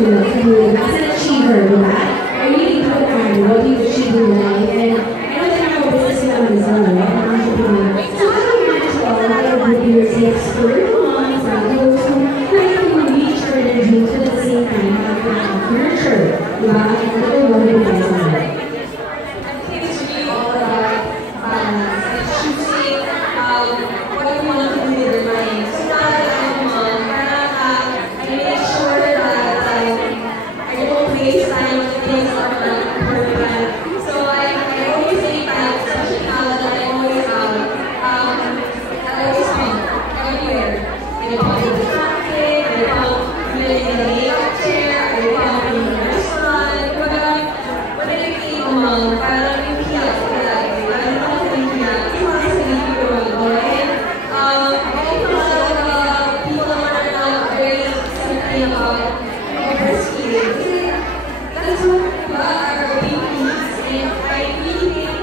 as an achiever, di ba? I really do admire what you achieve in life, and I know that ako business naman as well, right? Ang entrepreneur. So how do you manage all that with your spiritual moms and those who try to reach for their dreams but at the same time have nurture, di ba? And other women guys on it. I think it's really all about choosing what you want to do with your life. So now that I'm a mom, I make sure that I don't waste time on things that are not important. So I always think that, especially now that I always pump everywhere. I pump in the traffic, I pump even in the layout chair, I pump in the restaurant, whatever. When I became a mom, parang yung hiyak ko lagi. Parang ako yung hiyak. It's not sa sarili ko rin, okay? People are now very sensitive about breastfeeding. Kasi that's what our baby needs. And I really think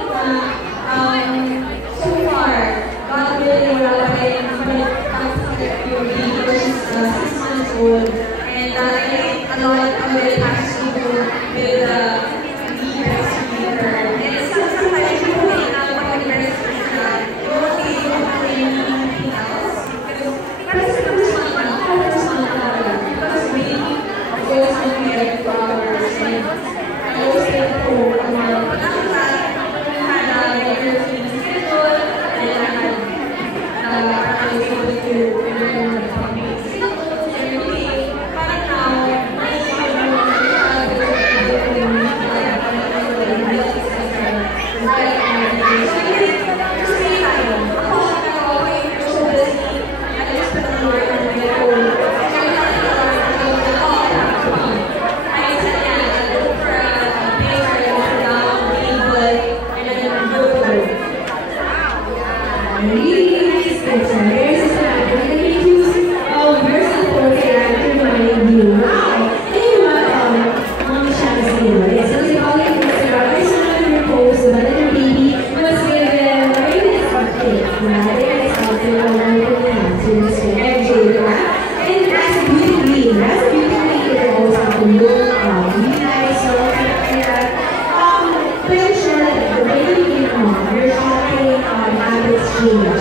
so far, God willing, wala pa rin yung baby, which is 6 months old. And I think a lot of it has to do with me breastfeeding her. And sometimes people think when breastfeeding her, you won't be able to do anything else. Because baby goes on me like 2 hours. And I always take home but after that, we had a regular feeding schedule, and I was able to learn the topics and everything. But now, my You're showing habits change.